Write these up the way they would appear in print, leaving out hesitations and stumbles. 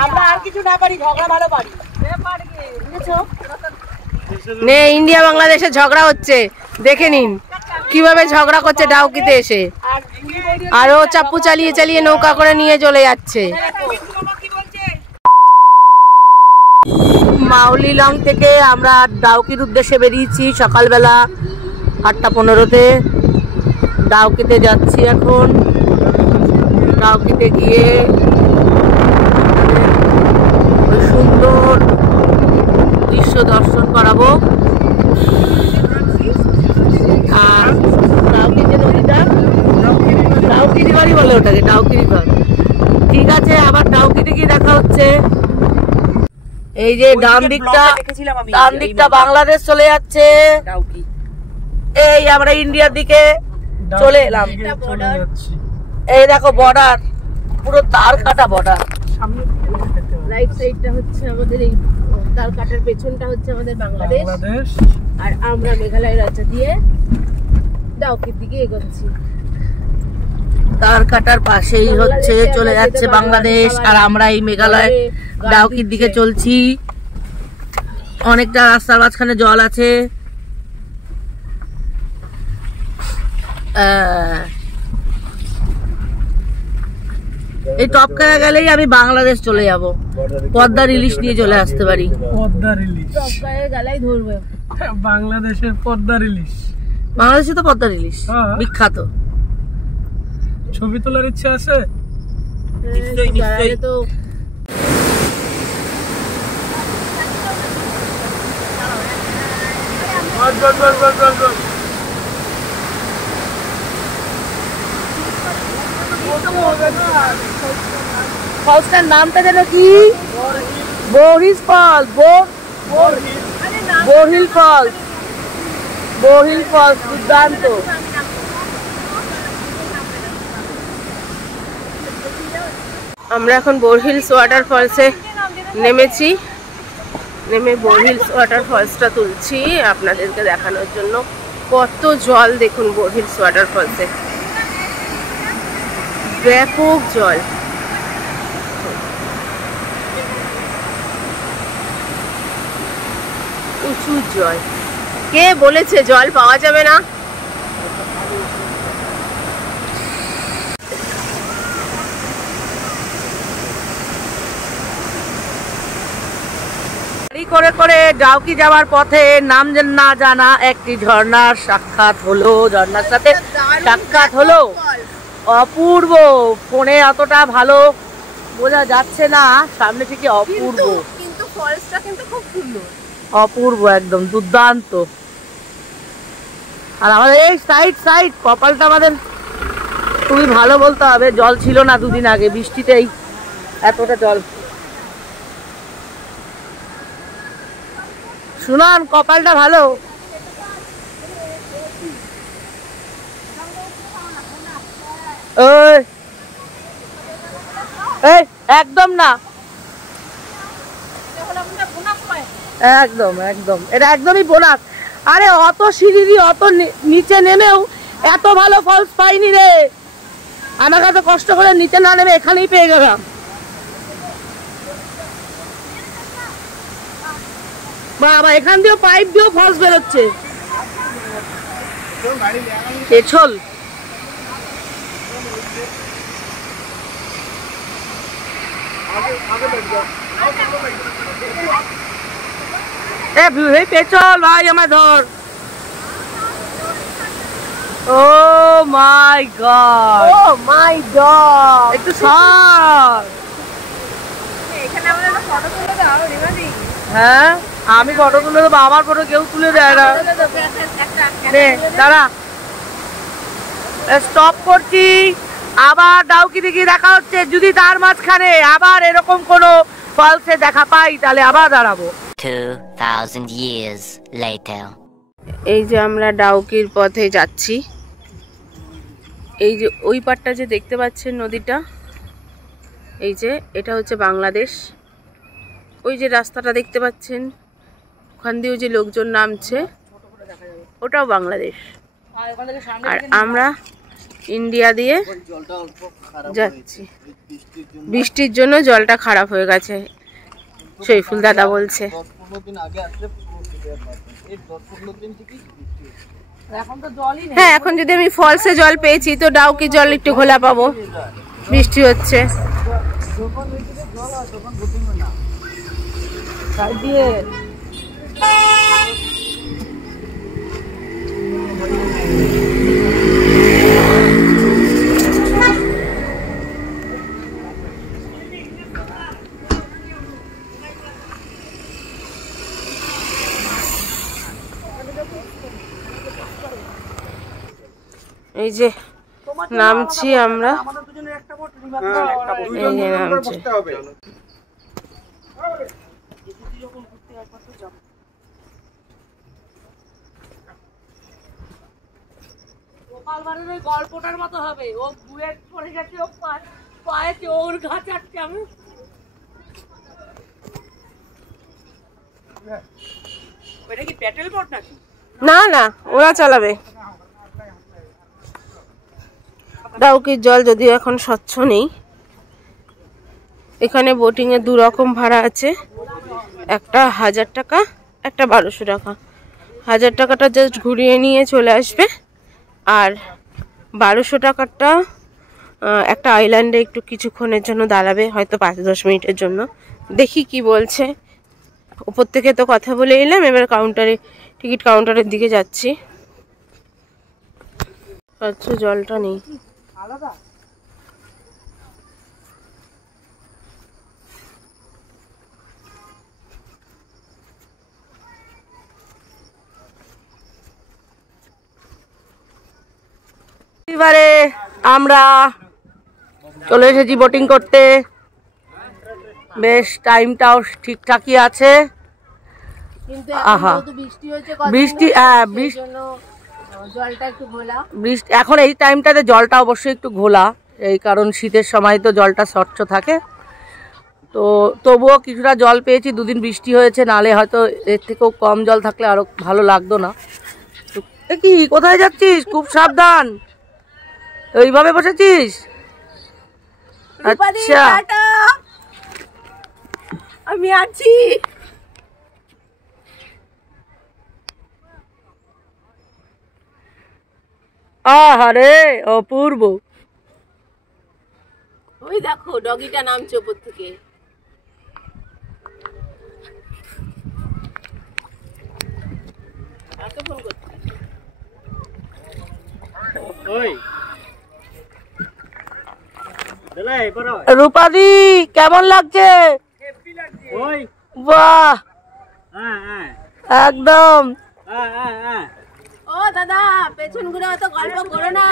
আমরা আর কিছু না পারি, ঝগড়া ভালো পারি। নে ইন্ডিয়া বাংলাদেশে ঝগড়া হচ্ছে, দেখে নিন কিভাবে ঝগড়া করছে ডাউকিতে এসে। আর ও চাপ্পু চালিয়ে চালিয়ে নৌকা করে নিয়ে চলে যাচ্ছে। মাউলিলং থেকে আমরা ডাউকির উদ্দেশ্যে বেরিয়েছি সকালবেলা 8:15-তে। ডাউকিতে যাচ্ছি এখন। ডাউকিতে গিয়ে ওই সুন্দর দৃশ্য দর্শন করাবো। আর ডাউকি যে নদীটা, ডাউকি রিভারই বলে ওটাকে, ডাউকি রিভার। ঠিক আছে, আবার ডাউকিতে গিয়ে দেখা হচ্ছে। এই যে ডান দিকটা বাংলাদেশ চলে যাচ্ছে, এই আমরা ইন্ডিয়ার দিকে চলে এলাম। এই দেখো বর্ডার, পুরো তার কাটা বর্ডার। রাইট সাইডটা হচ্ছে আমাদের, এই তার কাটার পেছনটা হচ্ছে আমাদের বাংলাদেশ, আর আমরা মেঘালয় রাজ্য দিয়ে ডাউকির দিকে এগোচ্ছি। তার কাটার পাশেই হচ্ছে চলে যাচ্ছে বাংলাদেশ, আর আমরা এই মেঘালয় ডাউকির দিকে চলছি। অনেকটা রাস্তার মাঝখানে জল আছে। এই টপকায়া গেলেই আমি বাংলাদেশ চলে যাব, পদ্মার ইলিশ নিয়ে চলে আসতে পারি। পদ্মার ইলিশ টপকায়া গেলেই ধরবে বাংলাদেশের পদ্মার ইলিশ। বাংলাদেশে তো পদ্মার ইলিশ বিখ্যাত। ছবি তোলার ইচ্ছে আছে তো। ফলসটার নামটা যেন কি? Borhill false. Borhill false, Borhill false দুর্দান্ত। আমরা এখন বোরহিলস ওয়াটার ফলসে নেমেছি। নেমে বোরহিলস ওয়াটার ফলসটা তুলছি আপনাদেরকে দেখানোর জন্য। কত জল দেখুন বোরহিলস ওয়াটার ফলসে, ব্যাপক জল। প্রচুর জল। কে বলেছে জল পাওয়া যাবে না? করে করে ডাউকি যাওয়ার পথে নাম না জানা একটি ঝর্ণার সাক্ষাৎ হলো, ঝর্ণার সাথে সাক্ষাৎ হলো। অপূর্ব, ফোনে অতটা ভালো বোঝা যাচ্ছে না, সামনে থেকে অপূর্ব। কিন্তু ফলসটা কিন্তু খুব সুন্দর, অপূর্ব, একদম দুর্দান্ত। আর আমাদের এই সাইড কপালটা আমাদের খুবই ভালো বলতে হবে। জল ছিল না দুদিন আগে, বৃষ্টিতেই এতটা জল। শুনান, কপালটা ভালো। একদম না, একদম একদম, এটা একদমই বোনাস। আরে অত সিঁড়ি, অত নিচে নেমেও এত ভালো ফলস পাইনি রে। আমার কাছে কষ্ট করে নিচে না নেমে এখানেই পেয়ে গেলাম। বাবা, এখান দিয়েও পাইপ দিয়েও ফলস বেরোচ্ছে। পেছল পেছল ভাই, আমার ধর। ও মাই গড, ও মাই গড, একটু সর। এখানে আমাদের ফটো তুলে দাও রিমাদি। হ্যাঁ, আমি ফটো তুলে দেবো, আমার ফটো কেউ তুলে দেয় না। দাঁড়া, স্টপ করছি। আবার ডাউকি দিকে দেখা হচ্ছে। যদি তার মাঝখানে আবার এরকম কোনো ফলসে দেখা পাই তাহলে আবার দাঁড়াবো। 2000 years later. এই যে আমরা ডাউকির পথে যাচ্ছি। এই যে ওই পাটটা যে দেখতে পাচ্ছেন নদীটা, এই যে এটা হচ্ছে বাংলাদেশ। ওই যে রাস্তাটা দেখতে পাচ্ছেন, ওখান দিয়ে যে লোকজন নামছে, ওটাও বাংলাদেশ। আর আমরা ইন্ডিয়া দিয়ে যাচ্ছি। বৃষ্টির জন্য জলটা খারাপ হয়ে গেছে, সৈফুল দাদা বলছে। হ্যাঁ, এখন যদি আমি ফলসে জল পেয়েছি তো ডাউকি জল একটু ঘোলা পাবো, বৃষ্টি হচ্ছে। এই যে নামছি আমরা, এই যে নামছি। গল্পটার মতো হবে, ও বুয়েট পড়ে গেছে, ও পায়ে ওর ঘা চাটছে। আমি ওটা কি প্যাটেল বোট নাকি? না না, ওরা চালাবে। ডাউকির জল যদিও এখন স্বচ্ছ নেই। এখানে বোটিং এর 2 রকম ভাড়া আছে, একটা 1000 টাকা, একটা 1200 টাকা। 1000 টাকাটা জাস্ট ঘুরিয়ে নিয়ে চলে আসবে, আর 1200 টাকাটা একটা আইল্যান্ডে একটু কিছুক্ষণের জন্য দাঁড়াবে, হয়তো 5-10 মিনিটের জন্য। দেখি কি বলছে। উপর থেকে তো কথা বলে এলাম, এবার কাউন্টারে, টিকিট কাউন্টারের দিকে যাচ্ছি। আচ্ছা, জলটা নেই। এবারে আমরা চলে এসেছি বোটিং করতে। বেশ টাইমটাও ঠিকঠাকই আছে। আহা, বৃষ্টি বৃষ্টি এখন এই টাইমটাতে জলটা অবশ্যই একটু ঘোলা, এই কারণ শীতের সময় তো জলটা স্বচ্ছ থাকে। তো তবুও কিছুটা জল পেয়েছি, 2 দিন বৃষ্টি হয়েছে, নালে হয়তো এর থেকেও কম জল থাকলে আরো ভালো লাগতো না। কি, কোথায় যাচ্ছিস? খুব সাবধান, এইভাবে বসেছিস? আচ্ছা, আমি আছি। আহারে অপূর্ব। ওই দেখো ডগিটা নামছে উপর থেকে। রূপাদি কেমন লাগছে? বাহ, একদম। ও দাদা, পেছন ঘুরে অত গল্প করো না,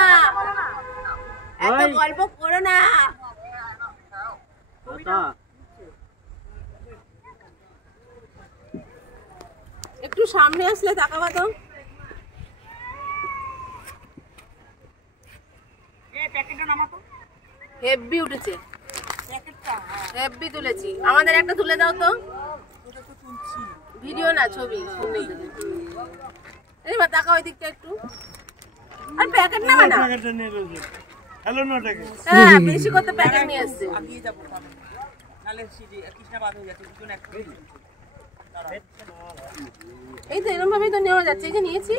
এত গল্প করো না। একটু সামনে আসলে তাকাবা তো। হেভি উঠেছে, হেভি তুলেছি। আমাদের একটা তুলে দাও তো, ভিডিও না ছবি। এই মা তাকাও ওই দিকটা একটু। আর প্যাকেট না না, হ্যালো নটাকে, হ্যাঁ বেশি কত প্যাকেট নিয়ে আসছে। আগিয়ে যাব নালে কৃষ্ণা বাদ হয়ে যাচ্ছে, দুজন একটা। এই তো এরকম ভাবেই তো নেওয়া যাচ্ছে। এই যে নিয়েছি।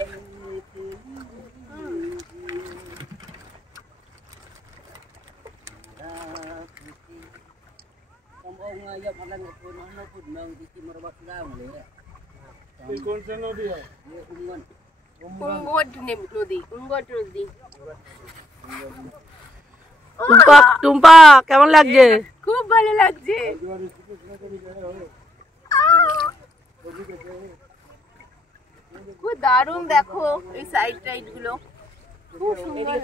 টুম্পা কেমন লাগছে? খুব ভালো লাগছে। খুব দারুণ, দেখো এই সাইড টাইড গুলো খুব সুন্দর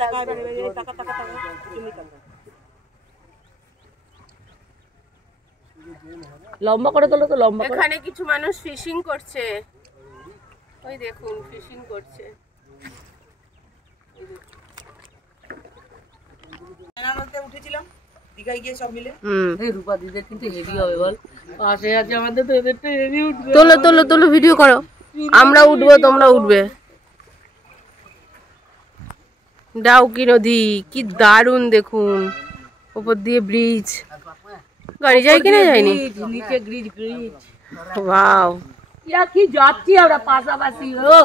লম্বা করে তোলো তো, লম্বা। এখানে কিছু মানুষ ফিশিং করছে, ওই দেখুন ফিশিং করছে। উঠেছিলাম দীঘায় গিয়ে সব মিলে। রূপা দিদের কিন্তু হেভি হবে বল, পাশে আছে আমাদের, তো এদেরটা হেভি উঠবে। তোলো তোলো তোলো, ভিডিও করো। আমরা উঠবো, তোমরা উঠবে। ডাউকি নদী কি দারুণ দেখুন, উপর দিয়ে ব্রিজ, গাড়ি যায় কিনা যায়নি, নিচে ব্রিজ ব্রিজ। ওয়াও কি যাচ্ছি আমরা পাশাপাশি, ও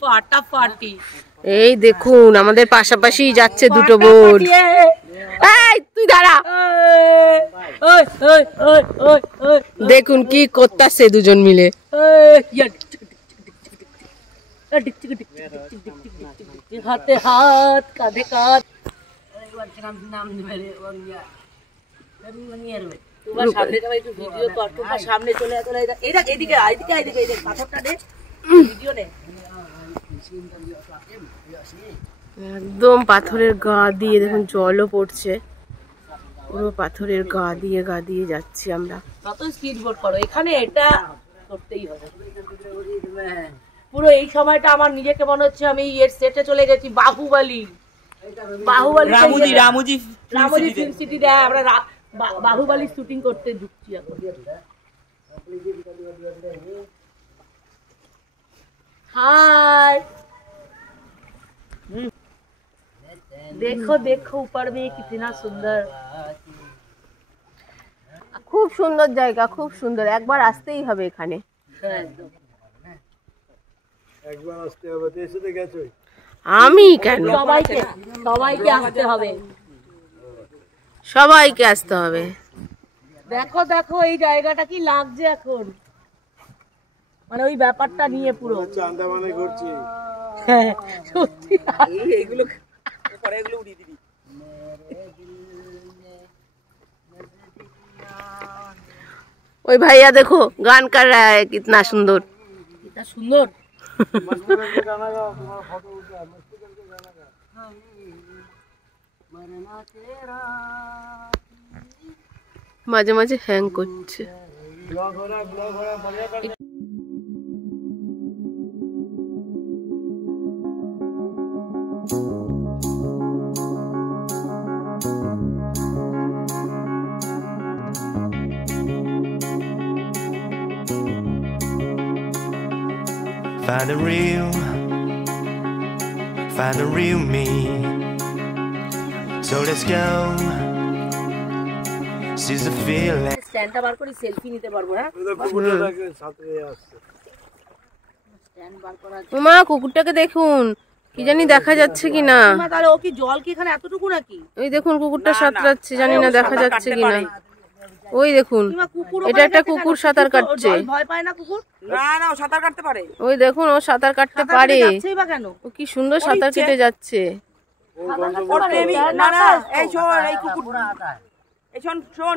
ফাটাফাটি। এই দেখুন আমাদের পাশাপাশি যাচ্ছে দুটো বোট। এই তুই দাঁড়া, দেখুন কি করতেছে দুজন মিলে। হাতে হাত কাঁধে কাঁধ। সামনে চলে এদিকে পাথরটা দে, ভিডিও নে। একদম পাথরের গা দিয়ে দেখুন জলও পড়ছে, পুরো পাথরের গা দিয়ে যাচ্ছি আমরা। কত স্পিড বোট করো এখানে, এটা করতেই হবে পুরো। এই সময়টা আমার নিজেকে মনে হচ্ছে আমি এর সেটে চলে গেছি, বাহুবলী রামুজি ফিল্ম সিটি দেয়, আমরা বাহুবলী শুটিং করতে ঢুকছি এখন। हाय देखो देखो ऊपर में कितना सुंदर, খুব সুন্দর জায়গা, খুব সুন্দর। একবার আসতেই হবে এখানে, একবার আসতে হবে। দেশে তো গেছই, আমি কেন, সবাইকে আসতে হবে, সবাইকে আসতে হবে। দেখো দেখো এই জায়গাটা কি লাগছে এখন, মানে ওই ব্যাপারটা নিয়ে পুরো আন্দামানে ঘুরছি। সত্যি এইগুলো পরে এগুলো উড়িয়ে দিবি। ওই ভাইয়া देखो गान कर रहा है, कितना सुंदर, कितना सुंदर। गाना गाओ, तुम्हारा फोटो उठा है, मस्ती करके गाना गाओ। মাঝে মাঝে হ্যাং করছে। ব্লগ हो रहा बढ़िया कर। Find the real me. So let's go. Seize the feeling. স্ট্যান্ডটা বার করে সেলফি নিতে পারবো না। কুকুরটাকে সাথে আসছে, স্ট্যান্ড বার করা। ওমা কুকুরটাকে দেখুন, কি জানি দেখা যাচ্ছে কিনা। তাহলে ও কি জল কি এখানে এতটুকু নাকি? ওই দেখুন কুকুরটা সাঁতরাচ্ছে, জানি না দেখা যাচ্ছে কিনা। ওই দেখুন এটা একটা কুকুর সাঁতার কাটছে। ভয় পায় না কুকুর? না না, ও সাঁতার কাটতে পারে। ওই দেখুন ও সাঁতার কাটতে পারে, ও কি সুন্দর সাঁতার কেটে যাচ্ছে। ওর প্রেমিক না না, এই শোন এই কুকুর, এই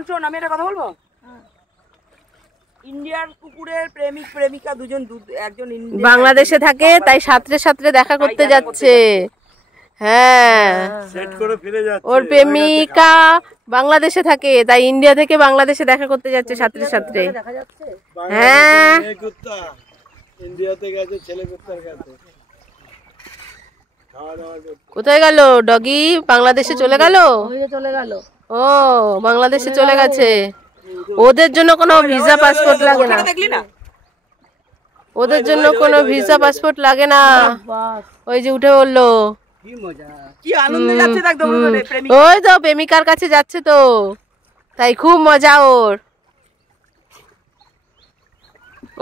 শোন আমি একটা কথা বলবো। ইন্ডিয়ার কুকুরের প্রেমিক প্রেমিকা দুজন, একজন বাংলাদেশে থাকে, তাই সাঁতরে সাঁতরে দেখা করতে যাচ্ছে। হ্যাঁ সেট করে ফিরে যাচ্ছে। ওর প্রেমিকা বাংলাদেশে থাকে, তাই ইন্ডিয়া থেকে বাংলাদেশে দেখা করতে যাচ্ছে সাঁতরে সাঁতরে। হ্যাঁ কুত্তা ইন্ডিয়াতে গেছে ছেলে কুত্তার কাছে, খাওয়া দাওয়া করতে। কোথায় গেল ডগি? বাংলাদেশে চলে গেল। ও বাংলাদেশে চলে গেছে। ওদের জন্য কোনো ভিসা পাসপোর্ট লাগে না, ওদের জন্য কোনো ভিসা পাসপোর্ট লাগে না। ওই যে উঠে বললো, কি মজা, কি আনন্দ যাচ্ছে একদম। ওই তো প্রেমিকার কাছে যাচ্ছে তো, তাই খুব মজা ওর।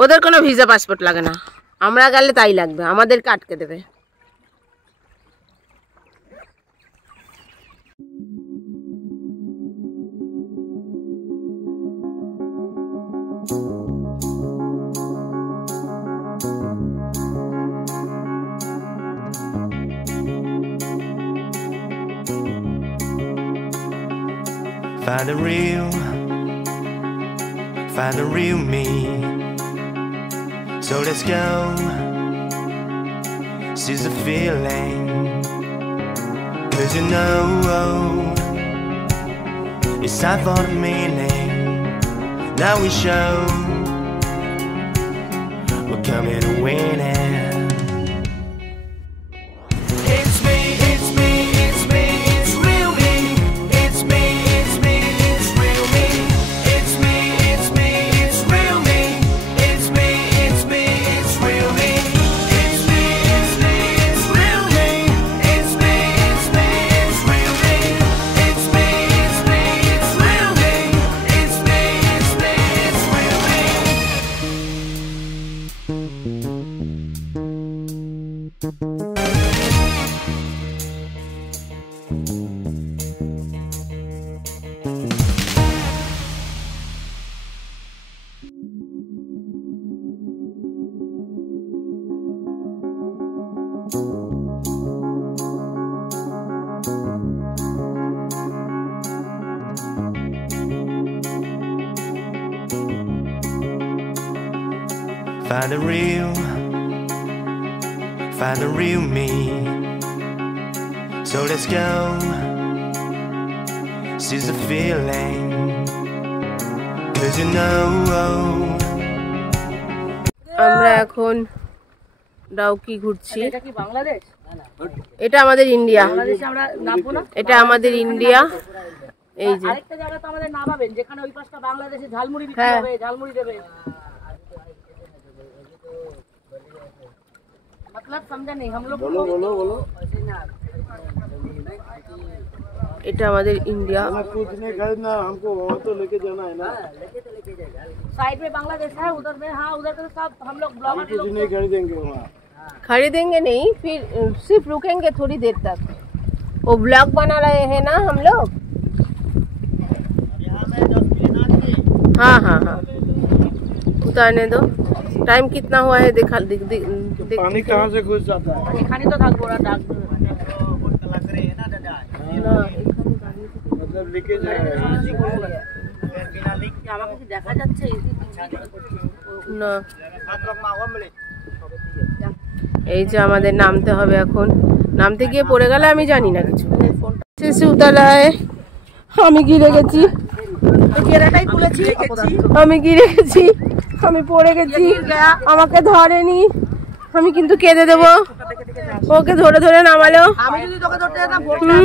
ওদের কোনো ভিসা পাসপোর্ট লাগে না, আমরা গেলে তাই লাগবে, আমাদেরকে আটকে দেবে। Find the real me. So let's go. Seize the feeling. 'Cause you know it's time for the meaning. Now we show we're coming to win it. Find the real me. So let's go. Seize the feeling. 'Cause you know. আমরা এখন ডাউকি ঘুরছি। এটা কি বাংলাদেশ? এটা আমাদের India. বাংলাদেশে আমরা নামবো না? এটা আমাদের ইন্ডিয়া। এই যে আরেকটা জায়গা তো আমাদের নামাবেন যেখানে ওই পাশটা বাংলাদেশে ঝালমুড়ি বিক্রি হবে, ঝালমুড়ি দেবে। मतलब समझा नहीं हम लोग। बोलो এটা আমাদের ইন্ডিয়া। कुछ नहीं खरीदना, हमको वहाँ तो लेके जाना है ना। लेके जाएगा। साइड में बांग्लादेश है, उधर में हाँ उधर तो सब हम लोग ब्लॉगर कुछ नहीं खरीदेंगे वहाँ। खरीदेंगे नहीं, फिर सिर्फ रुकेंगे थोड़ी देर तक। वो ब्लॉग बना रहे हैं ना हम लोग। हाँ हाँ हाँ उतारने दो। टाइम कितना हुआ है देखा पानी कहाँ से घुस जाता है? এখানে তো থাকবো না ডাক मतलब लीकेज है। আমাকে কি দেখা যাচ্ছে না। এই যে আমাদের নামতে হবে এখন। নামতে গিয়ে পড়ে গেলে আমি জানি না কিছু। শেষে উতারায় আমি গিরে গেছি। কেরাটাই খুলেছি আমি গিরে গেছি, আমি পড়ে গেছি, আমাকে ধরেনি। আমি কিন্তু কেঁদে দেবো। ওকে ধরে ধরে নামালো। আমি যদি তোকে ধরতে যেতাম না।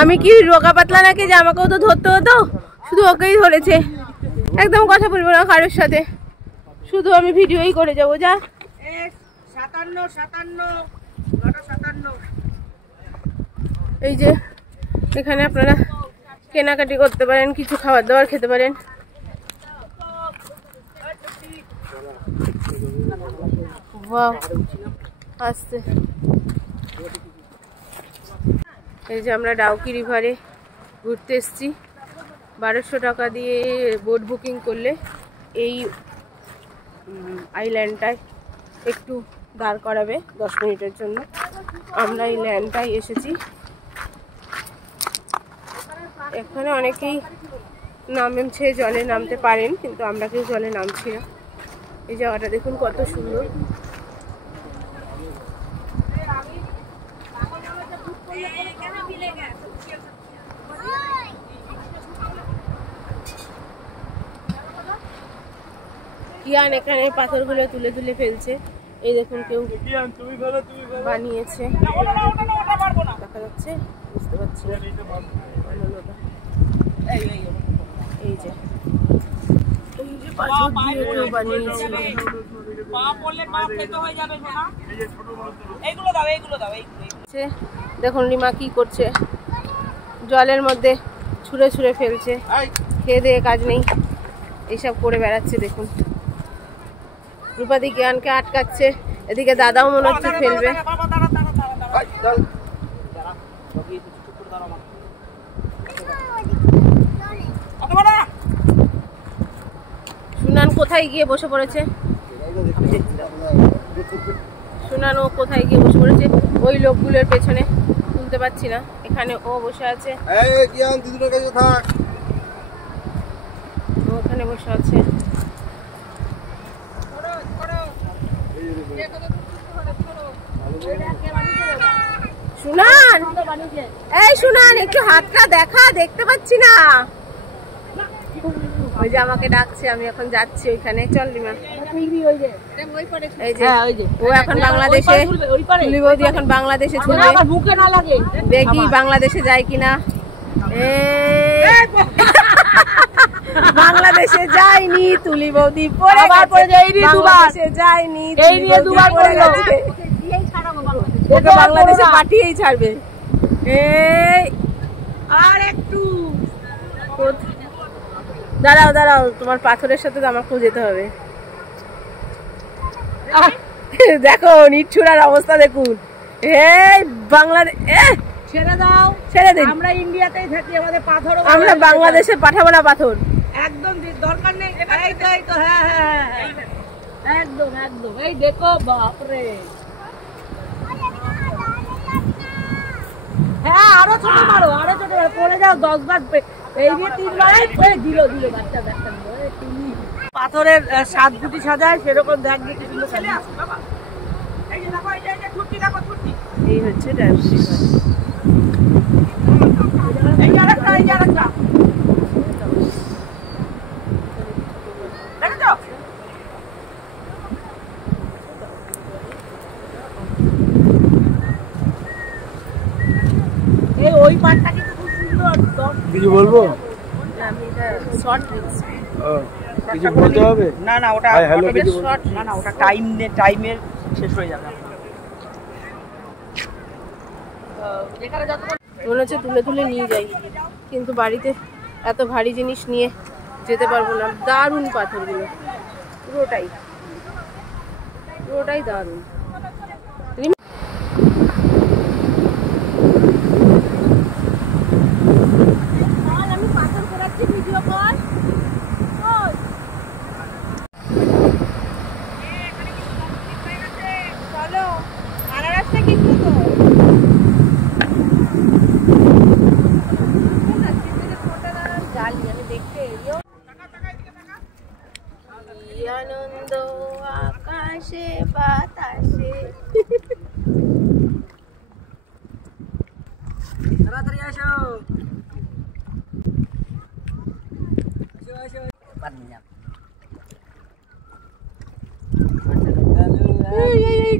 আমি কি রোগা পাতলা নাকি যে আমাকেও তো ধরতে হতো? শুধু ওকেই ধরেছে। একদম কথা বলবো না কারোর সাথে, শুধু আমি ভিডিওই করে যাবো। যা 57 এই যে এখানে আপনারা কেনাকাটি করতে পারেন, কিছু খাবার দাবার খেতে পারেন। আসছে এই যে আমরা ডাউকি রিভারে ঘুরতে এসেছি। 1200 টাকা দিয়ে বোট বুকিং করলে এই আইল্যান্ডটায় একটু দাঁড় করাবে 10 মিনিটের জন্য। আমরা এই ল্যান্ডটায় এসেছি। এখানে অনেকেই নামছে, জলে নামতে পারেন, কিন্তু আমরা কেউ জলে নামছি না। এই জায়গাটা দেখুন কত সুন্দর। কিয়ান এখানে পাথরগুলো তুলে তুলে ফেলছে। এই দেখুন কেউ বানিয়েছে, দেখা যাচ্ছে, বুঝতে পারছি না। এই যে পাথর দিয়ে কেউ বানিয়েছে। দেখুন রিমা কি করছে, জলের মধ্যে ছুঁড়ে ছুঁড়ে ফেলছে। খেয়ে দিয়ে কাজ নেই, এইসব করে বেড়াচ্ছে। দেখুন রূপাদি জ্ঞানকে আটকাচ্ছে, এদিকে দাদাও মনে হচ্ছে ফেলবে। সুনান কোথায় গিয়ে বসে পড়েছে? সুনান ও কোথায় গিয়ে বসে পড়েছে? ওই লোকগুলোর পেছনে, তুলতে পারছি না। এখানে ও বসে আছে, ও ওখানে বসে আছে। সুনান, এই সুনান একটু হাতটা দেখা, দেখতে পাচ্ছি না। ওই যে আমাকে ডাকছে, আমি এখন যাচ্ছি ওইখানে। চল রিমা। এই যে ও এখন বাংলাদেশে, তুলি বৌদি এখন বাংলাদেশে ছুটবে। দেখি বাংলাদেশে যায় কিনা। বাংলাদেশে যায়নি তুলি বৌদি, বাংলাদেশে যায়নি, ওকে বাংলাদেশে পাঠিয়েই ছাড়বে। এই আর একটু দাঁড়াও দাঁড়াও, তোমার পাথরের সাথে তো আমার খুঁজে যেতে হবে। দেখো নিঠুরার অবস্থা দেখুন। এই বাংলাদেশ ছেড়ে দাও, ছেড়ে দিন। আমরা ইন্ডিয়াতেই থাকি, আমাদের পাথর আমরা বাংলাদেশে পাঠাবো না পাথর, একদম দরকার নেই। এই তো হ্যাঁ হ্যাঁ একদম একদম। এই দেখো বাপরে, হ্যাঁ আরো ছোট মারো, আরো ছোট মারো, পড়ে যাও 10 বার। এই দিয়ে 3 বার দিল বাচ্চা। পাথরের সাতগুটি সাজায় সেরকম দেখ দেখি সুন্দর এই হচ্ছে এই ওই পাটটা কিন্তু খুব সুন্দর। কিছু বলবো? আমি এটা শর্ট নিচ্ছি। কিছু বলতে হবে? না না ওটা না না ওটা টাইমের শেষ হয়ে যাবে। মনে হচ্ছে তুলে তুলে নিয়ে যাই, কিন্তু বাড়িতে এত ভারী জিনিস নিয়ে যেতে পারবো না। দারুণ পাথরগুলো, পুরোটাই দারুণ। আমি পাথর করাচ্ছি, ভিডিও কল। চলো আনারসটা কিন্তু তো জালি আমি দেখতে এলিও। আনন্দ আকাশে বাতাসে। তাড়াতাড়ি আসো।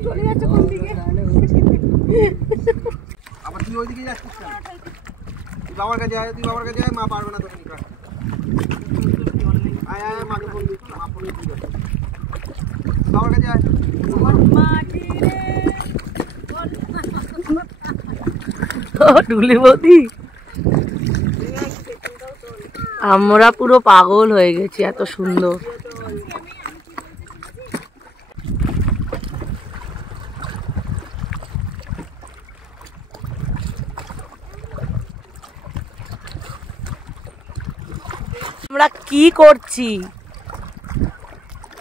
চলে যাচ্ছে কোন দিকে? আবার তুই ওইদিকে যাচ্ছিস কেন? তুই বাবার কাছে আয়, মা পারবে না তোকে নিতে। আয় আয় মাকে ফোন দিচ্ছি, মা ফোন দিচ্ছি। বাবার কাছে আয়। ঢুলি বৌদি, আমরা পুরো পাগল হয়ে গেছি, এত সুন্দর। আমরা কি করছি?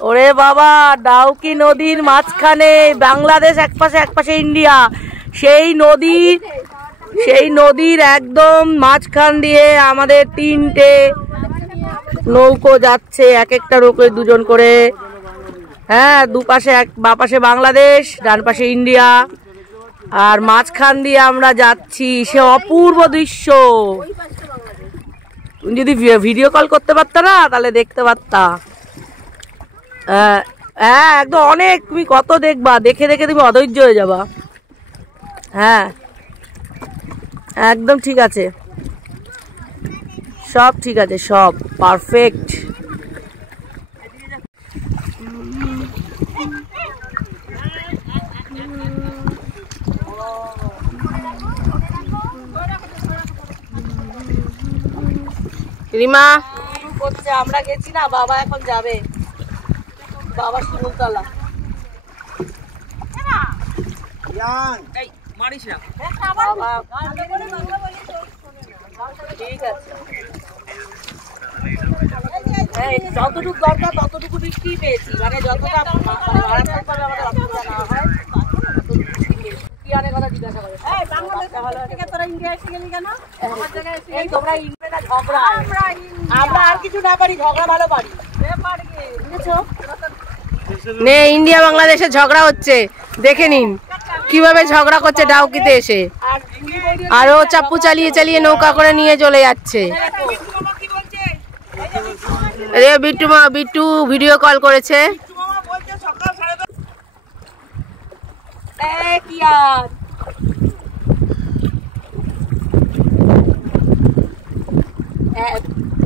ওরে বাবা, ডাউকি নদীর মাঝখানে বাংলাদেশ একপাশে ইন্ডিয়া, সেই নদীর একদম মাঝখান দিয়ে আমাদের 3টে নৌকো যাচ্ছে, এক একটা নৌকোয় 2জন করে। হ্যাঁ, দুপাশে বাপাশে বাংলাদেশ, ডান পাশে ইন্ডিয়া, আর মাঝখান দিয়ে আমরা যাচ্ছি। সে অপূর্ব দৃশ্য। তুমি যদি ভিডিও কল করতে পারতা না তাহলে দেখতে পারতা। হ্যাঁ একদম অনেক, তুমি কত দেখবা, দেখে দেখে তুমি অধৈর্য হয়ে যাবা। হ্যাঁ একদম ঠিক আছে, সব ঠিক আছে, সব পারফেক্ট। রিমা করছে, আমরা গেছি না, বাবা এখন যাবে, বাবা শিমুলতলা। মারিস না। ঠিক আছে, যতটুকু দরকার ততটুকু বৃষ্টি পেয়েছি, মানে যতটা মারাত্মকভাবে আমাদের অসুবিধা না হয় কি অনেক কথা জিজ্ঞাসা করে। তোরা ইন্ডিয়া এসে গেলি কেন? তোমরা ইন্ডিয়া ঝগড়া, আমরা আর কিছু না পারি, ঝগড়া ভালো পারি। নে ইন্ডিয়া বাংলাদেশে ঝগড়া হচ্ছে, দেখে নিন কিভাবে ঝগড়া করছে ডাউকিতে এসে। আরো চাপ্পু চালিয়ে চালিয়ে নৌকা করে নিয়ে চলে যাচ্ছে। বিট্টু ভিডিও কল করেছে।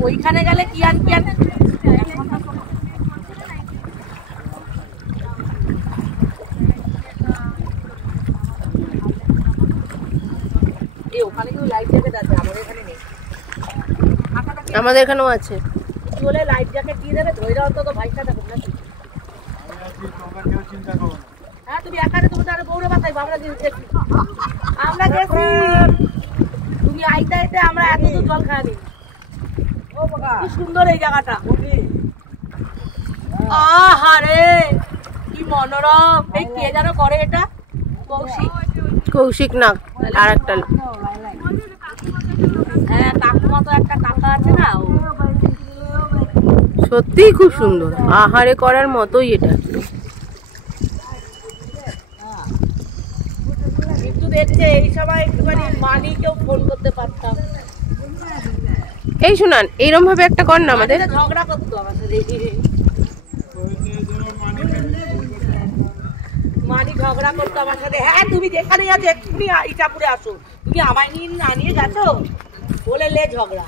ওইখানে গেলে কিয়ান ওখানে কিন্তু লাইফ জ্যাকেট আছে, আমাদের এখানে নেই। আমাদের এখানেও আছে। বলে লাইফ জ্যাকেট দিয়ে দেবে, ধৈর্য অন্তত ভাইটা দেখো নাকি। হ্যাঁ তুমি একারে, তুমি তাহলে বৌরে বাতাই, আমরা গেছি, তুমি আইতে আইতে আমরা এতদূর জল খাইনি। কি সুন্দর এই জায়গাটা, আহারে কি মনোরম। এই কে যেন করে এটা? কৌশিক না, আর একটা হ্যাঁ কাকুমা তো একটা কাকা আছে না, সত্যিই খুব সুন্দর, আহারে করার মতোই এটা। কিন্তু দেখছে এই সময় একটুখানি মালিকেও ফোন করতে পারতাম। এই শোনান, এইরকম ভাবে একটা কর না আমাদের। ঝগড়া করতো আমার সাথে, মানি ঝগড়া করতো আমার সাথে। হ্যাঁ তুমি যেখানে আছো এক্ষুনি ইটাপুরে আসো, তুমি আমায় নিয়ে না নিয়ে গেছো বলে লে ঝগড়া।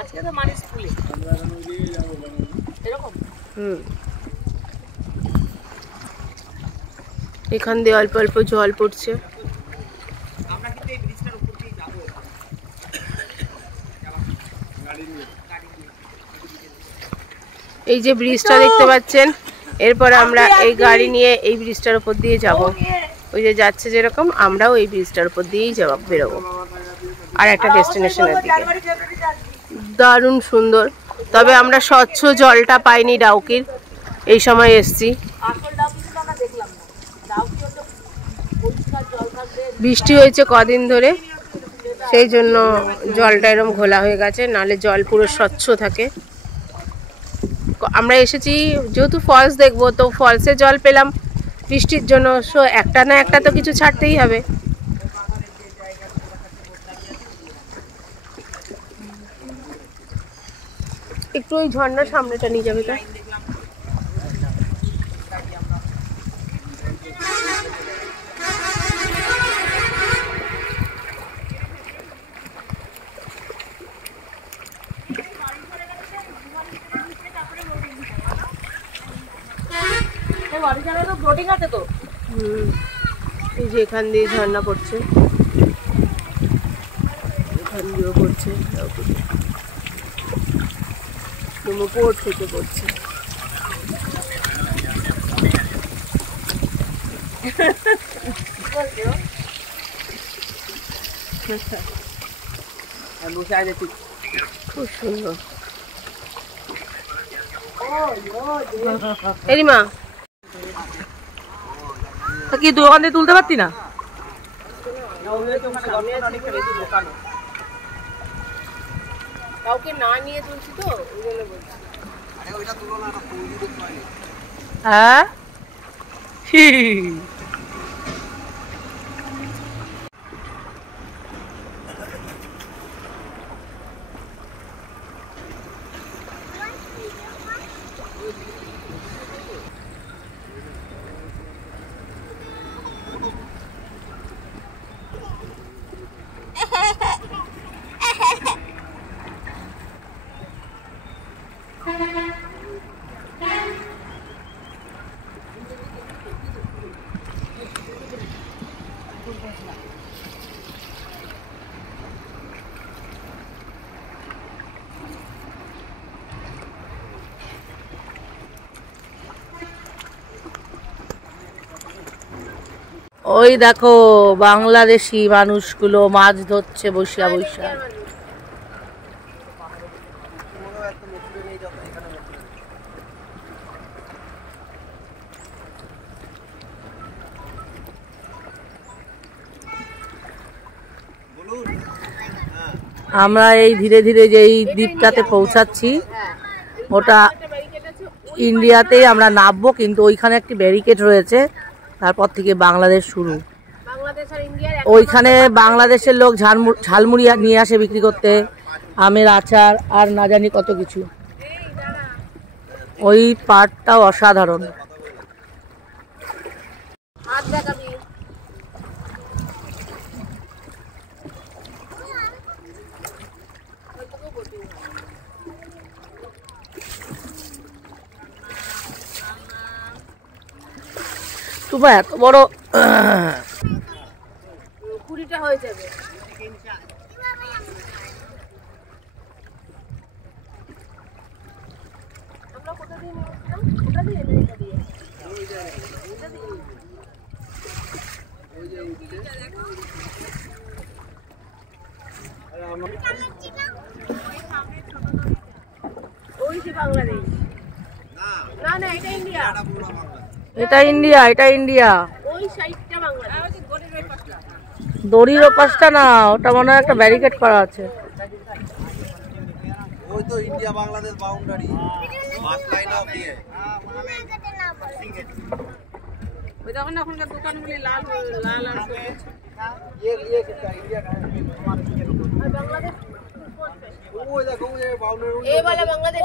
আজকে তো মানি স্কুলে এরকম। এখান দিয়ে অল্প অল্প জল পড়ছে। আমরা কিন্তু এই ব্রিজটার উপর দিয়ে যাবো। এই যে ব্রিজটা দেখতে পাচ্ছেন, এরপরে আমরা এই গাড়ি নিয়ে এই ব্রিজটার উপর দিয়ে যাব। ওই যে যাচ্ছে যেরকম, আমরাও এই ব্রিজটার উপর দিয়েই বেরোবো আর একটা ডেস্টিনেশনের দিকে। দারুণ সুন্দর, তবে আমরা স্বচ্ছ জলটা পাইনি ডাউকির, এই সময় এসছি। বৃষ্টি হয়েছে কদিন ধরে, সেই জন্য জলটা এরকম ঘোলা হয়ে গেছে, নাহলে জল পুরো স্বচ্ছ থাকে। আমরা এসেছি যেহেতু ফলস দেখবো, তো ফলসে জল পেলাম বৃষ্টির জন্য, সো একটা না একটা তো কিছু ছাড়তেই হবে। একটু ওই ঝর্ণার সামনেটা নিয়ে যাবে তো। এই যে এখান দিয়ে ঝর্ণা পড়ছে, এখান দিয়েও পড়ছে, উপর থেকে পড়ছে। খুব সুন্দর। এরিমা কি তুই ওখান থেকে তুলতে পারতি না? কাউকে না নিয়ে তুলছি তো, ওই জন্য বলছি। হ্যাঁ ওই দেখো বাংলাদেশি মানুষগুলো মাছ ধরছে বসিয়া বসিয়া। আমরা এই ধীরে ধীরে যে এই দ্বীপটাতে পৌঁছাচ্ছি, ওটা ইন্ডিয়াতেই আমরা নামবো, কিন্তু ওইখানে একটি ব্যারিকেড রয়েছে, তারপর থেকে বাংলাদেশ শুরু। ওইখানে বাংলাদেশের লোক ঝালমুড়ি নিয়ে আসে বিক্রি করতে, আমের আচার আর না জানি কত কিছু। ওই পার্টটাও অসাধারণ। তোমার এত বড় 20টা হয়ে যাবে। আমরা কোথা দিয়ে নিয়েছিলাম? ওটা দিয়ে না, এটা দিয়ে। ওই যে বাংলাদেশ। না না, এটা ইন্ডিয়া। এটা ইন্ডিয়া, এটা ইন্ডিয়া। ওই সাইডটা বাংলাদেশ। দড়ির ওপাশটা না, ওটা মনে হয় একটা ব্যারিকেড করা আছে। ওই তো ইন্ডিয়া বাংলাদেশ বাউন্ডারি মাস লাইন অফ দিয়ে ওই দেখুন না ওখানকার দোকানগুলি লাল লাল আছে। ये कितना इंडिया का है बांग्लादेश ওই দেখো এই বাউন্ডারি এই वाला বাংলাদেশ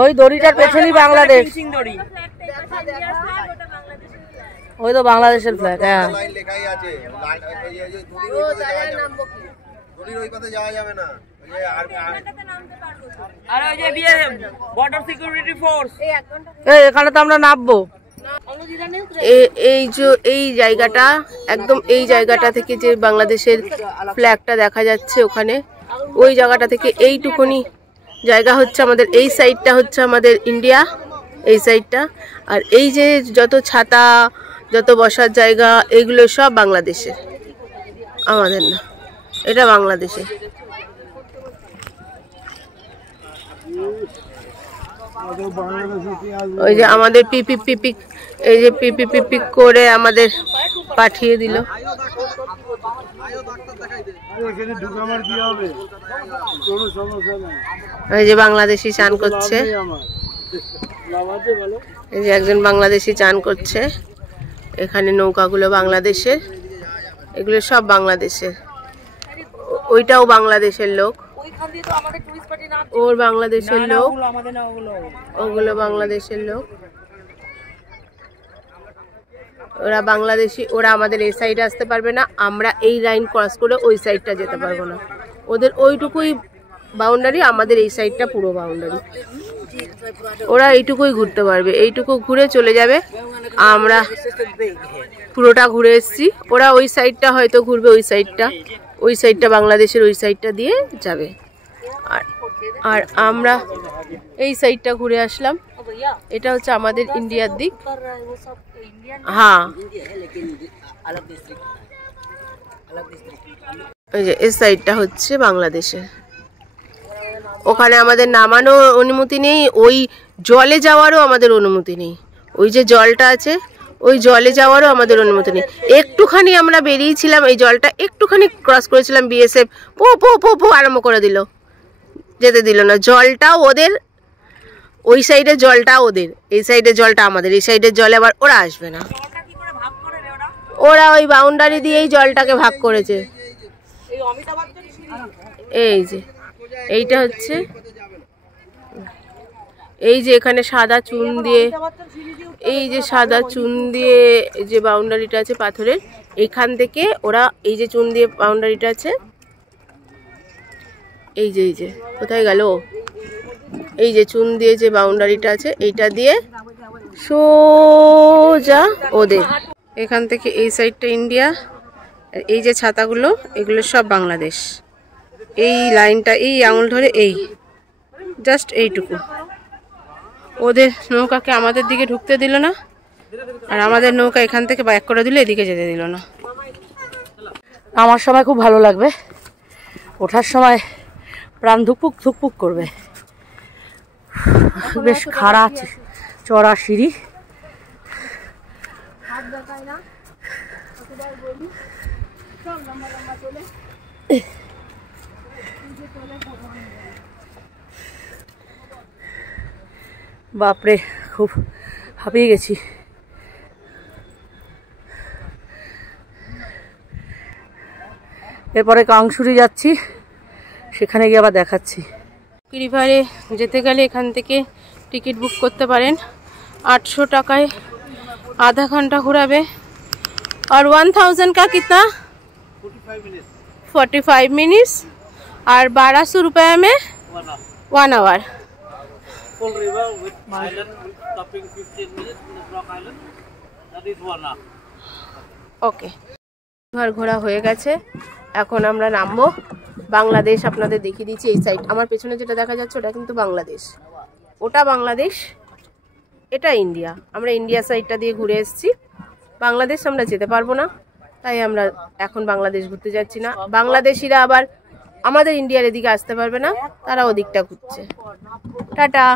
ওই দড়িটার পেছনেই বাংলাদেশ। সিং দড়ি ওই তো বাংলাদেশের ফ্ল্যাগ। হ্যাঁ লাইন লেখাই আছে লাইন এই যে দড়ির ওই পাশে যাওয়া যাবে না। আর ওই যে বর্ডার সিকিউরিটি ফোর্স এখানে তো আমরা নামবো। এই জায়গাটা একদম এই জায়গাটা থেকে যে বাংলাদেশের ফ্ল্যাগটা দেখা যাচ্ছে ওখানে, ওই জায়গাটা থেকে এইটুকুনি জায়গা হচ্ছে আমাদের, এই সাইডটা হচ্ছে আমাদের ইন্ডিয়া, এই সাইডটা। আর এই যে যত ছাতা, যত বসার জায়গা, এগুলো সব বাংলাদেশের, আমাদের না, এটা বাংলাদেশের। ওই যে আমাদের পিপিক পিপিক, এই যে পিপিক পিপিক করে আমাদের পাঠিয়ে দিল। এই যে বাংলাদেশি চান করছে, এই যে একজন বাংলাদেশি চান করছে। এখানে নৌকাগুলো বাংলাদেশের, এগুলো সব বাংলাদেশের। ওইটাও বাংলাদেশের লোক, ওর বাংলাদেশের লোক, ওগুলো বাংলাদেশের লোক। ওরা বাংলাদেশি, ওরা আমাদের এই সাইডে আসতে পারবে না, আমরা এই লাইন ক্রস করে ওই সাইডটা যেতে পারবো না। ওদের ওইটুকুই বাউন্ডারি, আমাদের এই সাইডটা পুরো বাউন্ডারি। ওরা এইটুকুই ঘুরতে পারবে, এইটুকু ঘুরে চলে যাবে। আমরা পুরোটা ঘুরে এসেছি, ওরা ওই সাইডটা হয়তো ঘুরবে, ওই সাইডটা বাংলাদেশের ওই সাইডটা দিয়ে যাবে। আর আমরা এই সাইডটা ঘুরে আসলাম, এটা হচ্ছে আমাদের ইন্ডিয়ার দিক। হ্যাঁ এই যে এই সাইডটা হচ্ছে বাংলাদেশের। ওখানে আমাদের নামানোর অনুমতি নেই, ওই জলে যাওয়ারও আমাদের অনুমতি নেই। ওই যে জলটা আছে, ওই জলে যাওয়ারও আমাদের অনুমতি নেই। একটুখানি আমরা বেরিয়েছিলাম, এই জলটা একটুখানি ক্রস করেছিলাম, বিএসএফ পো পো পো পো আরম্ভ করে দিল, যেতে দিল না। জলটাও ওদের, ওই সাইডের জলটা ওদের, এই সাইডের জলটা আমাদের। এই সাইডের জলে আবার ওরা আসবে না, ওরা ওই বাউন্ডারি দিয়েই জলটাকে ভাগ করেছে। এই যে এইটা হচ্ছে, এই যে এখানে সাদা চুন দিয়ে, এই যে সাদা চুন দিয়ে যে বাউন্ডারিটা আছে পাথরের, এখান থেকে ওরা এই যে চুন দিয়ে বাউন্ডারিটা আছে, এই যে কোথায় গেল, এই যে চুন দিয়ে যে বাউন্ডারিটা আছে, এইটা দিয়ে সোজা ওদের। এখান থেকে এই সাইডটা ইন্ডিয়া, এই যে ছাতাগুলো এগুলো সব বাংলাদেশ। এই লাইনটা এই আঙুল ধরে এই জাস্ট এইটুকু। ওদের নৌকাকে আমাদের দিকে ঢুকতে দিল না, আর আমাদের নৌকা এখান থেকে ব্যাক করে দিলে এদিকে যেতে দিল না। আমার সময় খুব ভালো লাগবে, ওঠার সময় প্রাণ ধুকপুক ধুকপুক করবে। বেশ খাড়া চড়া সিঁড়ি। বাপরে খুব হাঁপিয়ে গেছি। এরপরে কাংশুরি যাচ্ছি, সেখানে গিয়ে আবার দেখাচ্ছি। রিভারে যেতে গেলে এখান থেকে টিকিট বুক করতে পারেন 800 টাকায়, आधा घंटा घुराबे। और 1000 का कितना? 45 मिनट्स। और 1200 रुपये में 1 आवर। ओके, घर घोरा হয়ে গেছে, এখন আমরা নামবো। বাংলাদেশ আপনাদের দেখিয়ে দিচ্ছি। এই সাইড আমার পেছনে যেটা দেখা যাচ্ছে ওটা কিন্তু বাংলাদেশ, ওটা বাংলাদেশ, এটা ইন্ডিয়া। আমরা ইন্ডিয়া সাইডটা দিয়ে ঘুরে এসেছি, বাংলাদেশ আমরা যেতে পারবো না, তাই আমরা এখন বাংলাদেশ ঘুরতে যাচ্ছি না। বাংলাদেশিরা আবার আমাদের ইন্ডিয়ার এদিকে আসতে পারবে না, তারা ওদিকটা ঘুরছে। টাটা।